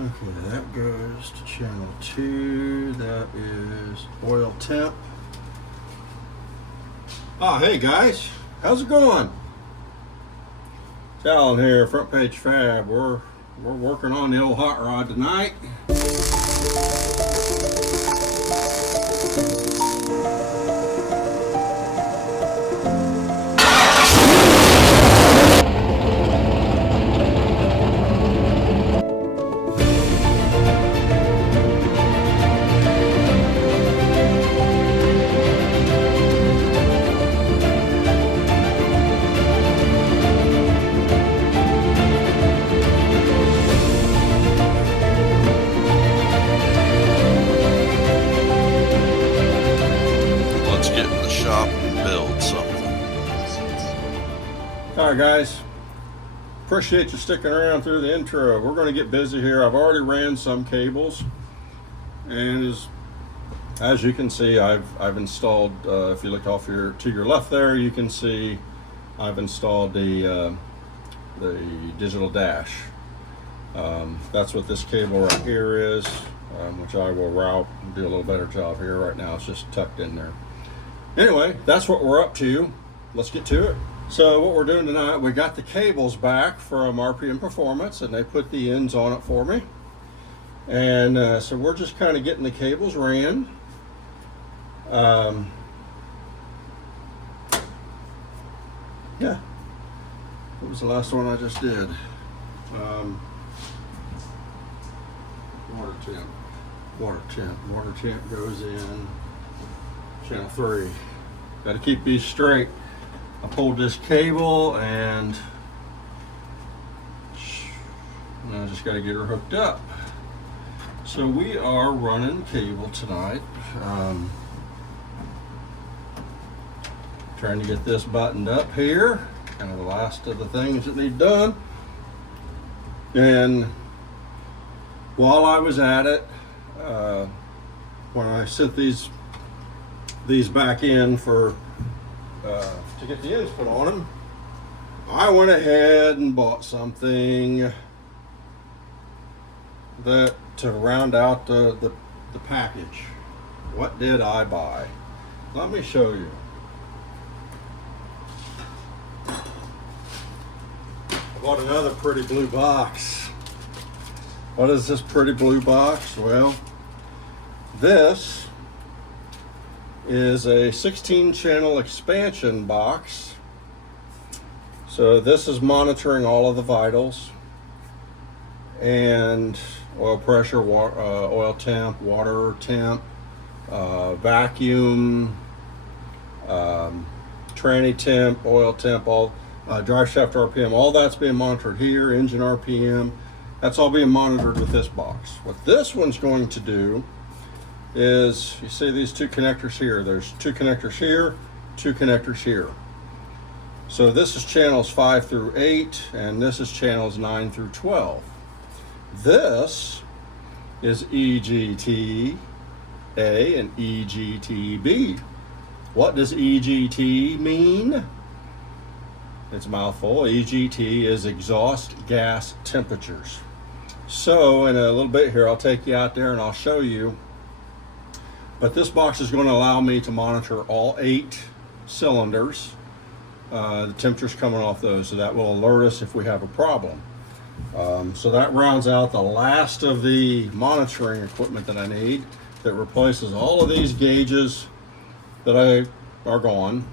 Okay, that goes to channel 2. That is oil temp. Hey guys, how's it going? It's Alan here, Front Page Fab. We're working on the old hot rod tonight. Alright guys, appreciate you sticking around through the intro. We're going to get busy here. I've already ran some cables, and as you can see, I've installed, if you look off to your left there, you can see I've installed the digital dash. That's what this cable right here is, which I will route and do a little better job here. Right now it's just tucked in there. Anyway, that's what we're up to. Let's get to it. So what we're doing tonight, we got the cables back from RPM Performance, and they put the ends on it for me. And so we're just kind of getting the cables ran. Yeah, what was the last one I just did? Water temp goes in channel 3. Got to keep these straight. I pulled this cable and I just got to get her hooked up. So we are running cable tonight. Trying to get this buttoned up here. Kind of the last of the things that need done. And while I was at it, when I sent these back in for to get the ends put on them, I went ahead and bought something that to round out the package. What did I buy? Let me show you. I bought another pretty blue box. What is this pretty blue box? Well, this is a 16 channel expansion box. So this is monitoring all of the vitals and oil pressure, oil temp, water temp, vacuum, tranny temp, oil temp, all drive shaft RPM, all that's being monitored here, engine RPM, that's all being monitored with this box. What this one's going to do is, you see these two connectors here, there's two connectors here, two connectors here. So this is channels 5 through 8, and this is channels 9 through 12. This is EGT A and EGT B. What does EGT mean? It's a mouthful. EGT is exhaust gas temperatures. So in a little bit here, I'll take you out there and I'll show you. But this box is going to allow me to monitor all 8 cylinders, the temperatures coming off those, so that will alert us if we have a problem. So that rounds out the last of the monitoring equipment that I need, that replaces all of these gauges that are gone,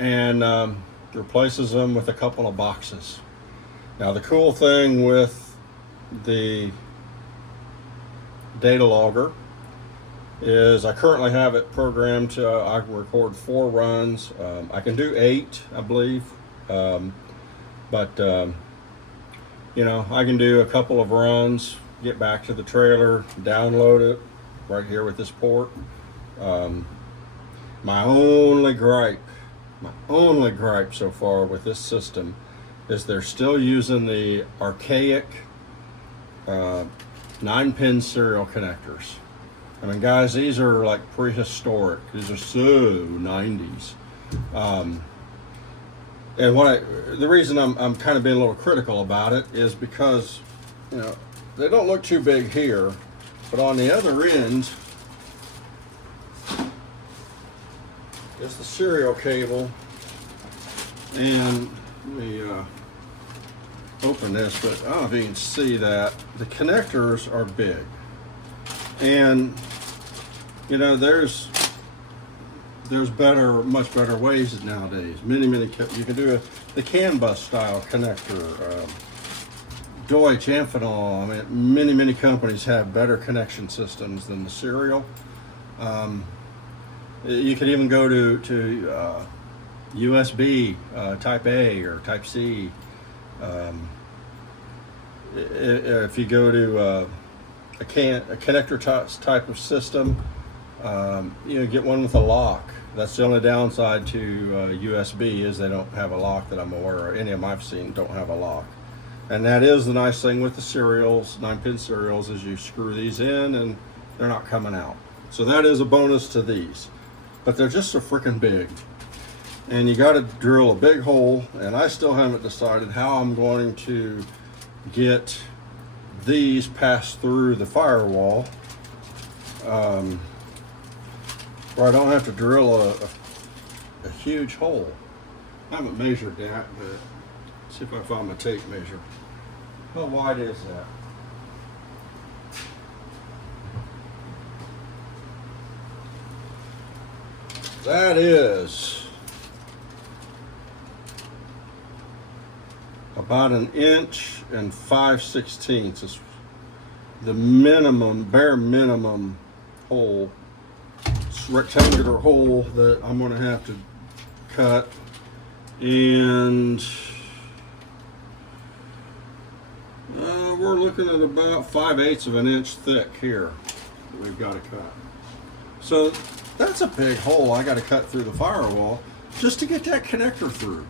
and replaces them with a couple of boxes. Now the cool thing with the data logger is I currently have it programmed to, I can record 4 runs. I can do 8, I believe. But you know, I can do a couple of runs, get back to the trailer, download it right here with this port. My only gripe so far with this system is they're still using the archaic 9-pin serial connectors. I mean, guys, these are like prehistoric. These are so 90s. And the reason I'm kind of being a little critical about it is because, you know, they don't look too big here, but on the other end is the serial cable. And let me open this, but I don't know if you can see that the connectors are big. And you know, there's much better ways nowadays. Many you can do the CAN bus style connector. Deutsche, Amphenol, I mean, many companies have better connection systems than the serial. You could even go to USB Type A or Type C. If you go to a connector type of system, you know, get one with a lock. That's the only downside to USB is they don't have a lock that I'm aware of. Any of them I've seen don't have a lock. And that is the nice thing with the serials, 9-pin serials, is you screw these in and they're not coming out. So that is a bonus to these. But they're just so freaking big. And you got to drill a big hole, and I still haven't decided how I'm going to get these passed through the firewall, where I don't have to drill a huge hole. I haven't measured that, but see if I find my tape measure. How wide is that? That is about 1 inch and 5/16. It's the minimum, bare minimum hole. It's a rectangular hole that I'm going to have to cut, and we're looking at about 5/8 of an inch thick here that we've got to cut. So that's a big hole I got to cut through the firewall just to get that connector through.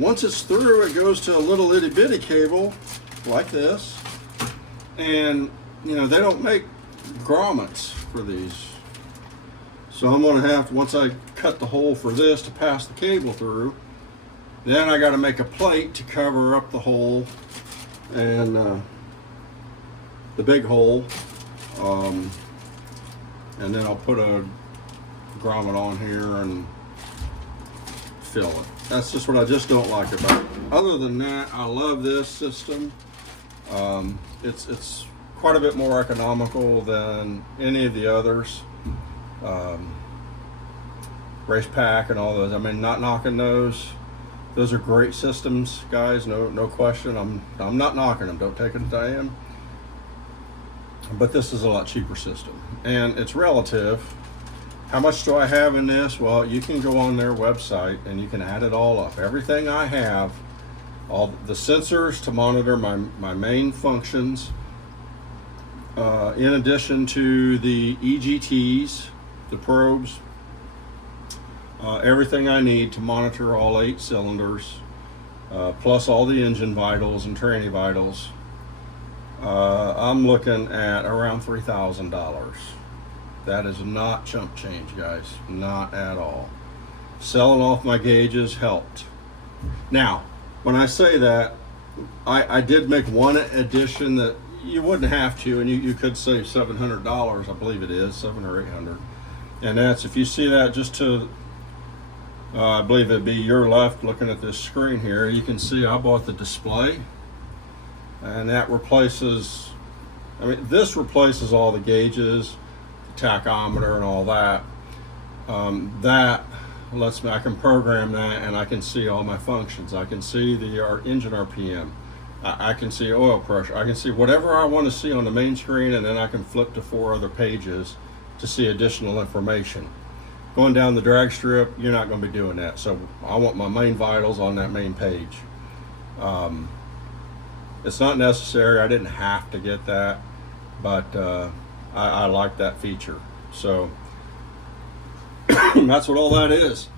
Once it's through, it goes to a little itty bitty cable like this, and you know, they don't make grommets for these. So I'm going to have to, once I cut the hole for this to pass the cable through, then I got to make a plate to cover up the hole and the big hole, and then I'll put a grommet on here and fill it. That's just what I just don't like about it. Other than that, I love this system. It's quite a bit more economical than any of the others. Race Pack and all those. I mean, not knocking those. Those are great systems, guys. No question. I'm not knocking them. Don't take it as I am. But this is a lot cheaper system, and it's relative. How much do I have in this? Well, you can go on their website and you can add it all up. Everything I have, all the sensors to monitor my main functions, in addition to the EGTs, the probes, everything I need to monitor all 8 cylinders, plus all the engine vitals and tranny vitals. I'm looking at around $3,000. That is not chump change, guys. Not at all. Selling off my gauges helped. Now, when I say that, I did make one addition that you wouldn't have to, and you could save $700, I believe it is, $700 or $800. And that's, if you see that just to, I believe it'd be your left looking at this screen here, you can see I bought the display. And that replaces, I mean, this replaces all the gauges, tachometer and all that. That lets me, I can program that and I can see all my functions. I can see the engine RPM. I can see oil pressure. I can see whatever I want to see on the main screen, and then I can flip to 4 other pages to see additional information. Going down the drag strip, you're not going to be doing that. So I want my main vitals on that main page. It's not necessary. I didn't have to get that, but I like that feature. So that's what all that is.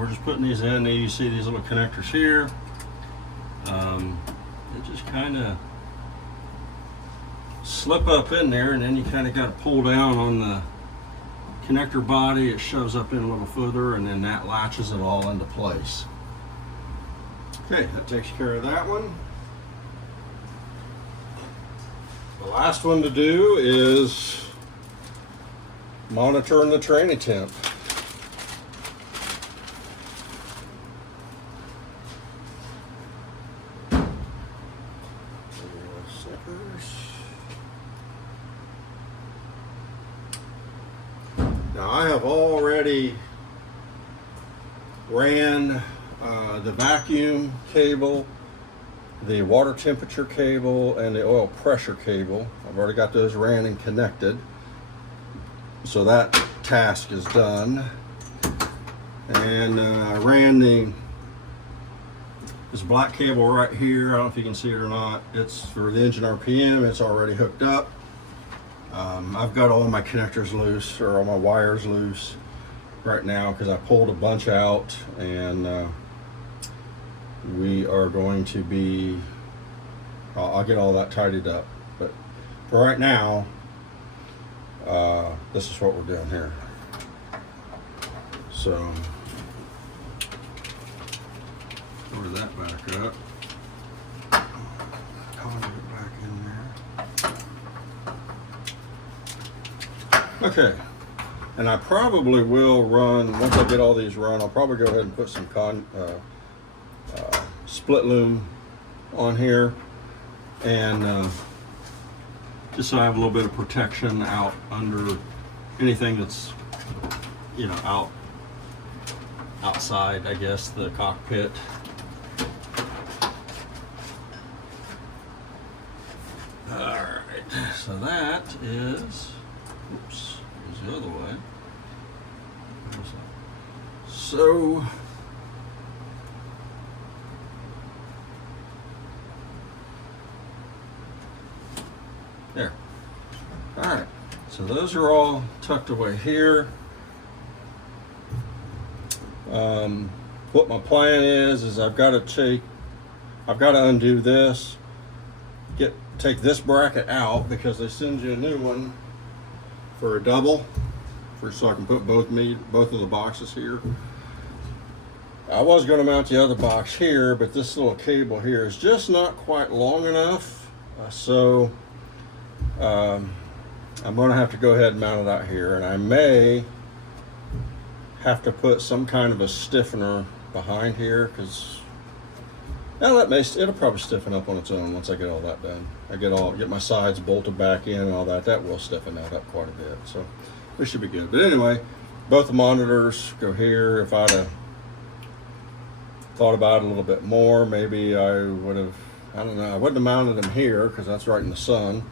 we're just putting these in. You see these little connectors here. They just kind of slip up in there, and then you kind of got to pull down on the connector body. It shoves up in a little further, and then that latches it all into place. Okay, that takes care of that one. The last one to do is monitoring the tranny temp. Now I have already ran the vacuum cable, the water temperature cable, and the oil pressure cable. I've already got those ran and connected. So that task is done. And I ran this black cable right here. I don't know if you can see it or not. It's for the engine RPM. It's already hooked up. I've got all my connectors loose, or all my wires loose right now, because I pulled a bunch out, and we are going to be, I'll get all that tidied up. But for right now, this is what we're doing here. So, cover that back up. Conduit back in there. Okay, and I probably will run, once I get all these run, I'll probably go ahead and put some split loom on here, and just so I have a little bit of protection out under anything that's, you know, outside, I guess, the cockpit. All right, so that is, oops, goes the other way. So there. All right, so those are all tucked away here. What my plan is I've got to undo this, take this bracket out, because they send you a new one for a double, so I can put both of the boxes here. I was going to mount the other box here, but this little cable here is just not quite long enough, so I'm going to have to go ahead and mount it out here, and I may have to put some kind of a stiffener behind here, because it'll probably stiffen up on its own once I get all that done. Get my sides bolted back in and all that. That will stiffen that up quite a bit, so we should be good. But anyway, both the monitors go here. If I'd have thought about it a little bit more, maybe I would have, I don't know, I wouldn't have mounted them here, because that's right in the sun.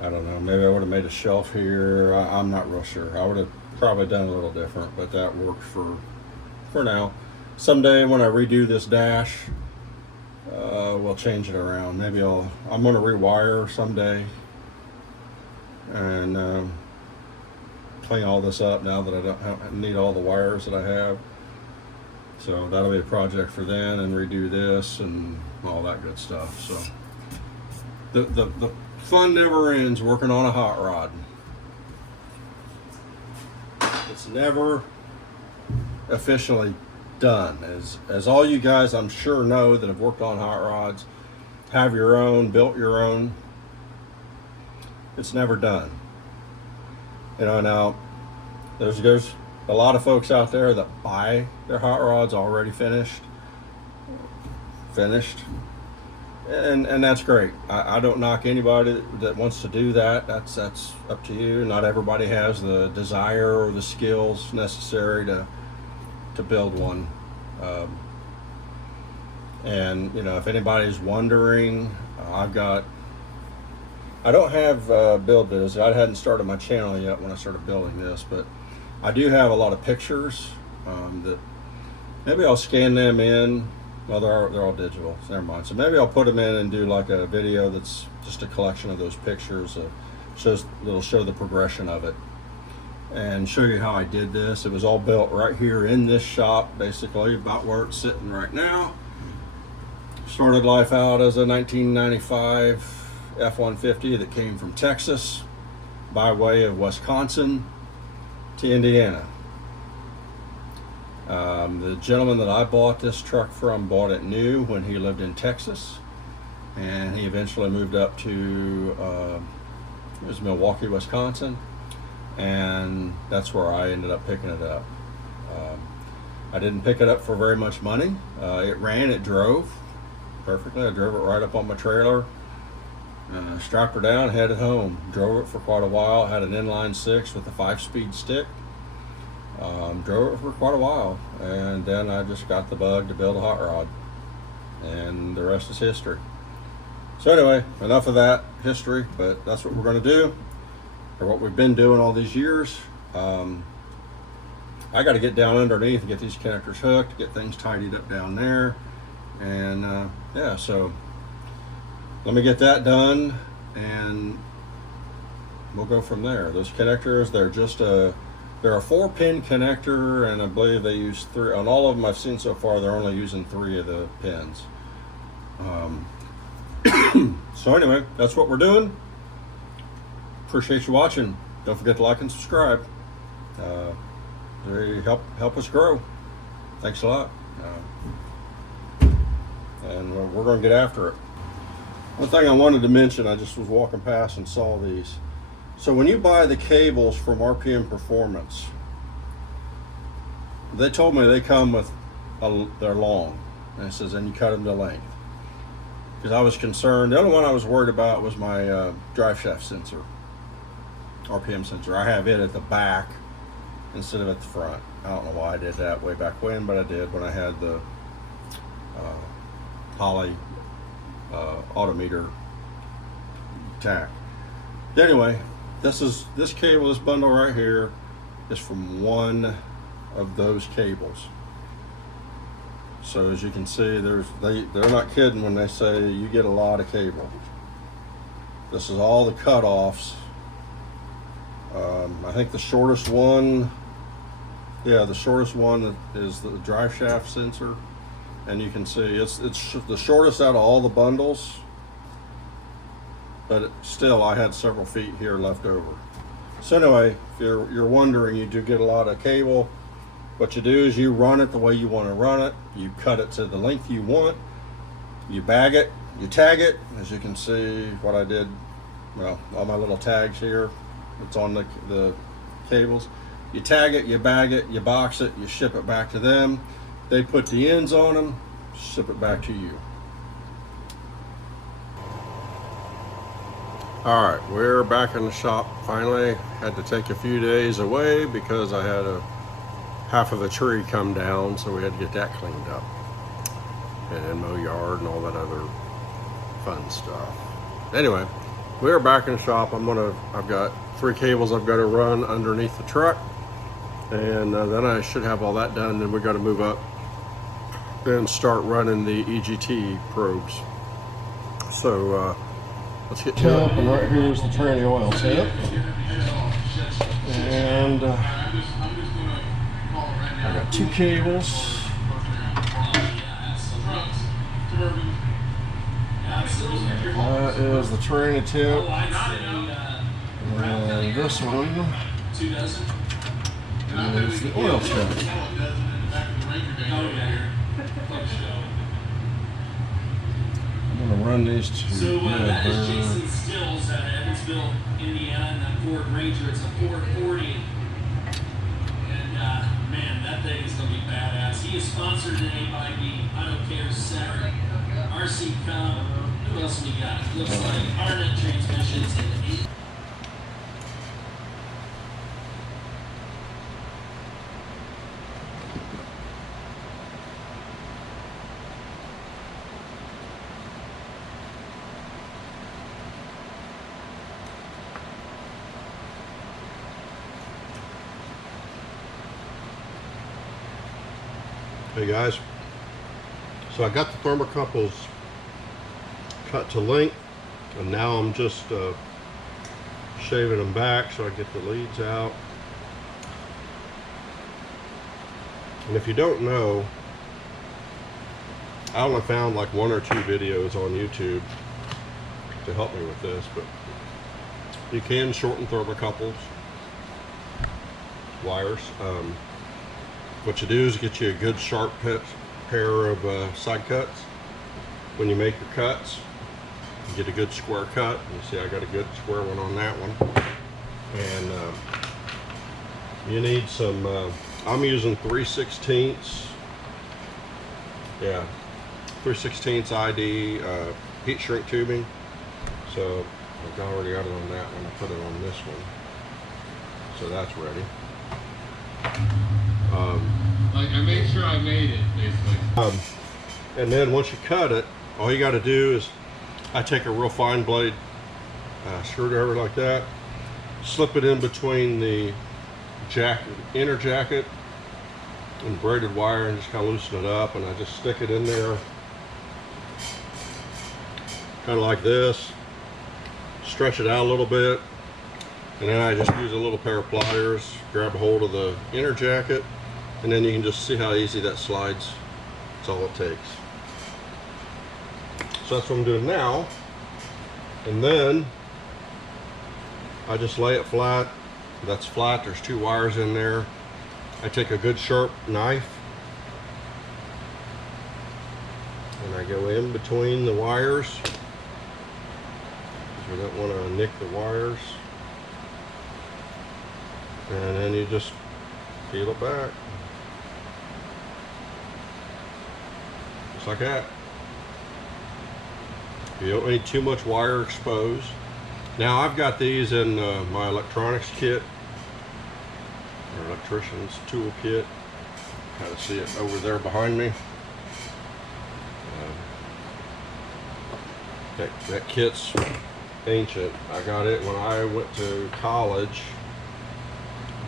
I don't know, maybe I would have made a shelf here. I'm not real sure. I would have probably done a little different, but that worked for now. Someday when I redo this dash, we'll change it around. Maybe I'm going to rewire someday and clean all this up now that I don't need all the wires that I have. So that'll be a project for then, and redo this and all that good stuff. So the fun never ends working on a hot rod. It's never officially done. As all you guys, I'm sure, know that have worked on hot rods, have your own, built your own, it's never done. You know, now there's a lot of folks out there that buy their hot rods already finished, and that's great. I don't knock anybody that wants to do that. That's up to you. Not everybody has the desire or the skills necessary to build one. And you know, if anybody's wondering, I don't have build videos. I hadn't started my channel yet when I started building this, but I do have a lot of pictures that maybe I'll scan them in. Well, they're all digital, so never mind. So maybe I'll put them in and do like a video that's just a collection of those pictures. That'll show the progression of it. and show you how I did this. It was all built right here in this shop, basically about where it's sitting right now. Started life out as a 1995 F-150 that came from Texas by way of Wisconsin to Indiana. The gentleman that I bought this truck from bought it new when he lived in Texas, and he eventually moved up to it was Milwaukee, Wisconsin, and that's where I ended up picking it up. I didn't pick it up for very much money. It ran, it drove perfectly. I drove it right up on my trailer, strapped her down, headed home. Drove it for quite a while. Had an inline 6 with a 5-speed stick. Drove it for quite a while, and then I just got the bug to build a hot rod, and the rest is history. So anyway, enough of that history, but that's what we're going to do, or what we've been doing all these years. I got to get down underneath and get these connectors hooked, get things tidied up down there, and yeah, so let me get that done, and we'll go from there. Those connectors, they're just they're a 4-pin connector, and I believe they use 3. On all of them I've seen so far, they're only using 3 of the pins. So anyway, that's what we're doing. Appreciate you watching. Don't forget to like and subscribe. They help us grow. Thanks a lot. And we're going to get after it. One thing I wanted to mention, I just was walking past and saw these. So when you buy the cables from RPM Performance, they told me they come with they're long, and it says, and you cut them to length. Because I was concerned, the only one I was worried about was my drive shaft sensor, RPM sensor. I have it at the back instead of at the front. I don't know why I did that way back when, but I did when I had the poly autometer tack. Anyway, this cable, this bundle right here is from one of those cables. So as you can see, they're not kidding when they say you get a lot of cable. This is all the cutoffs. I think the shortest one, yeah, the shortest one is the drive shaft sensor, and you can see it's the shortest out of all the bundles. But still, I had several feet here left over. So anyway, if you're wondering, you do get a lot of cable. What you do is you run it the way you want to run it. You cut it to the length you want. You bag it, you tag it. As you can see, what I did, well, all my little tags here, it's on the cables. You tag it, you bag it, you box it, you ship it back to them. They put the ends on them, ship it back to you. All right, we're back in the shop finally. Had to take a few days away because I had half of a tree come down, so we had to get that cleaned up and mow yard and all that other fun stuff. Anyway, we're back in the shop. I've got 3 cables I've got to run underneath the truck, and then I should have all that done. Then we got to move up and start running the EGT probes. So let's get to it. And right here is the tranny oil tip, and I got 2 cables. That is the tranny tip, and this one is the oil tip. I'm going to run these 2 together. Jason Stills out of Evansville, Indiana, and that Ford Ranger. It's a 440. And man, that thing is going to be badass. He is sponsored today by the Auto Care Center, RC Comm. Who else we got? Looks like Arnett Transmissions and Hey guys, so I got the thermocouples cut to length, and now I'm just shaving them back so I get the leads out. And if you don't know, I only found like 1 or 2 videos on YouTube to help me with this, but you can shorten thermocouples wires. What you do is get you a good sharp pair of side cuts. When you make your cuts, you get a good square cut. You see I got a good square one on that one. And you need some, I'm using 3/16, yeah, 3/16 ID heat shrink tubing. So I've already got it on that one. I put it on this one. So that's ready. Like, I made sure I made it, basically. And then once you cut it, all you got to do is, I take a real fine blade screwdriver like that, slip it in between the jacket, inner jacket and braided wire, and just kind of loosen it up, and I just stick it in there kind of like this, stretch it out a little bit, and then I just use a little pair of pliers, grab a hold of the inner jacket, and then you can just see how easy that slides. That's all it takes. So that's what I'm doing now. And then I just lay it flat. That's flat, there's 2 wires in there. I take a good sharp knife and I go in between the wires, because we don't want to nick the wires. And then you just peel it back. Just like that. You don't need too much wire exposed. Now I've got these in my electronics kit, or electrician's tool kit. Kind of see it over there behind me. That kit's ancient. I got it when I went to college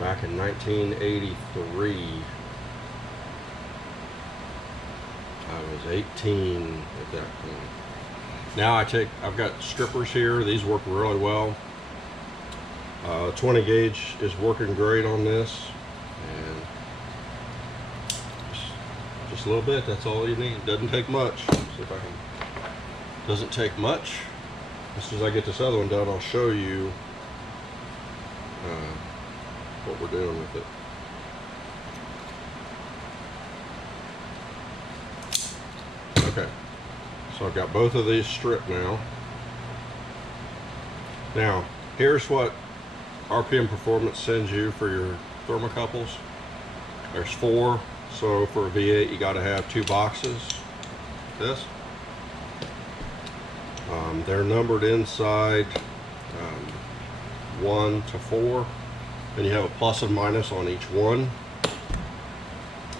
back in 1983. I was 18 at that point. Now I've got strippers here. These work really well. 20 gauge is working great on this, and just a little bit, that's all you need. Doesn't take much. See if I can. Doesn't take much. As soon as I get this other one done, I'll show you what we're doing with it. Okay, so I've got both of these stripped now. Now, here's what RPM Performance sends you for your thermocouples. There's 4, so for a V8 you got to have 2 boxes. This. They're numbered inside 1 to 4, and you have a plus and minus on each one.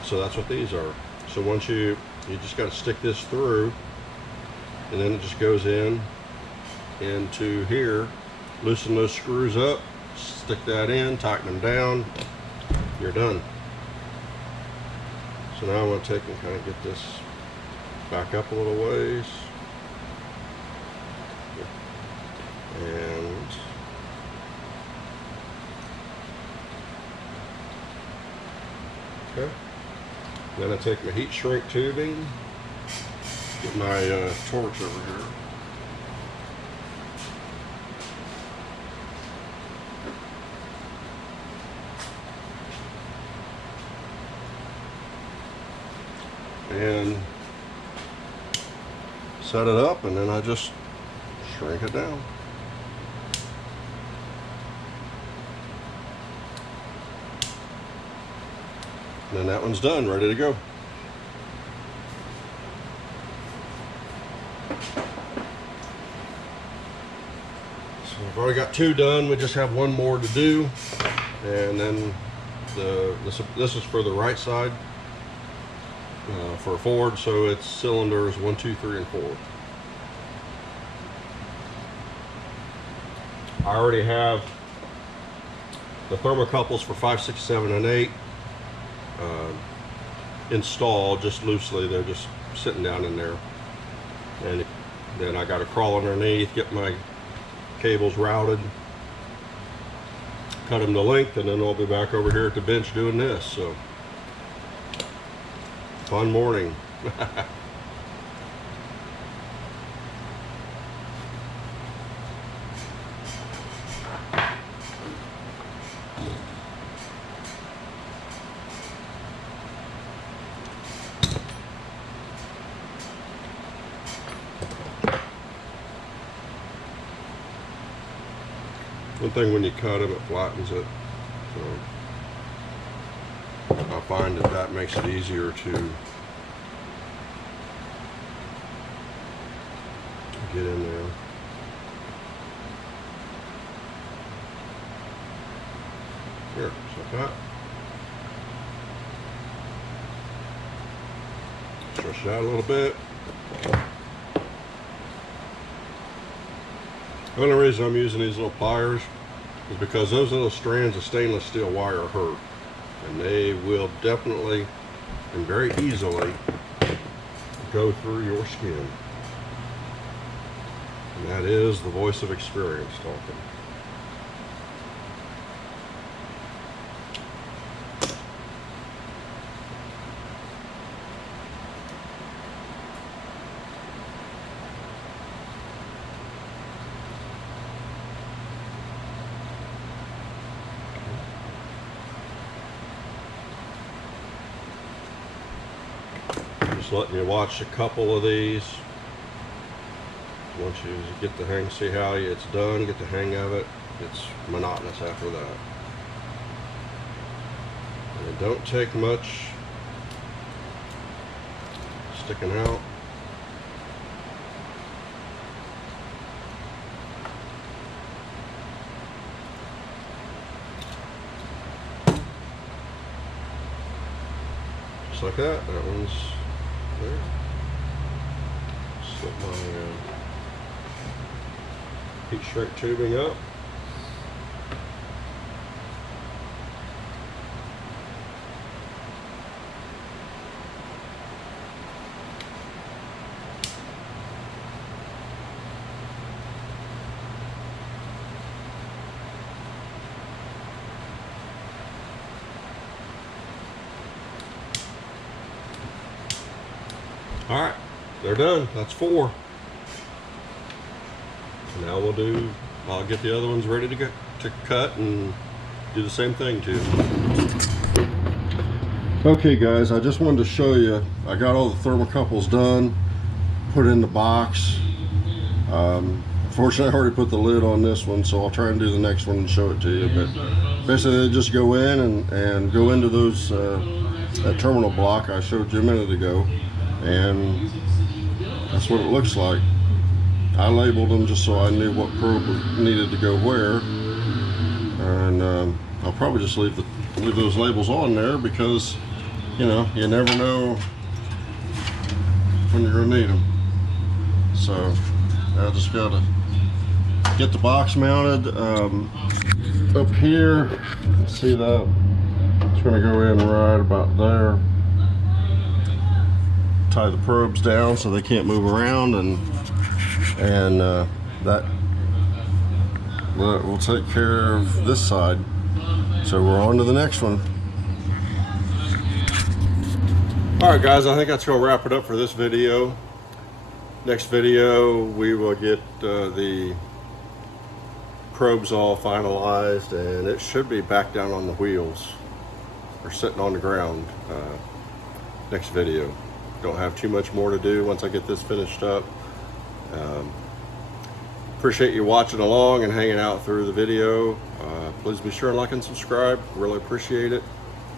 So that's what these are. So once you just got to stick this through, and then it just goes into here. Loosen those screws up, stick that in, tighten them down, you're done. So now I'm going to take and kind of get this back up a little ways. And okay. Then I take my heat shrink tubing, get my torch over here. And set it up, and then I just shrink it down. And then that one's done, ready to go. So we've already got 2 done. We just have 1 more to do, and then this is for the right side. For a Ford, so it's cylinders 1, 2, 3, and 4. I already have the thermocouples for 5, 6, 7, and 8 installed just loosely. They're just sitting down in there, and then I got to crawl underneath, get my cables routed, cut them to length, and then I'll be back over here at the bench doing this. So Fun morning. One thing, when you cut them, it flattens it. So I find that makes it easier to get in there. Here, just like that. Stretch it out a little bit. The only reason I'm using these little pliers is because those little strands of stainless steel wire hurt, and they will definitely and very easily go through your skin. And that is the voice of experience talking. Just letting you watch a couple of these. Once you get the hang, see how it's done, get the hang of it, it's monotonous after that. And it don't take much sticking out. Just like that. That one's there. Slip my heat shrink tubing up. All right, they're done. That's 4. Now I'll get the other ones ready to cut and do the same thing too. Okay guys, I just wanted to show you, I got all the thermocouples done, put in the box. Unfortunately I already put the lid on this one, so I'll try and do the next one and show it to you. But basically they just go in and go into those that terminal block I showed you a minute ago, and that's what it looks like. I labeled them just so I knew what probe needed to go where, and I'll probably just leave those labels on there because, you know, you never know when you're gonna need them. So I just gotta get the box mounted up here. See that? It's gonna go in right about there. Tie the probes down so they can't move around, and that will take care of this side. So we're on to the next one. All right guys, I think that's gonna wrap it up for this video. Next video we will get the probes all finalized, and it should be back down on the wheels or sitting on the ground next video. Don't have too much more to do once I get this finished up. Appreciate you watching along and hanging out through the video. Please be sure and like and subscribe. Really appreciate it.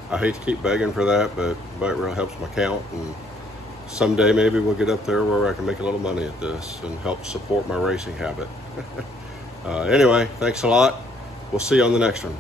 I hate to keep begging for that, but it really helps my count, and someday maybe we'll get up there where I can make a little money at this and help support my racing habit. Anyway, thanks a lot. We'll see you on the next one.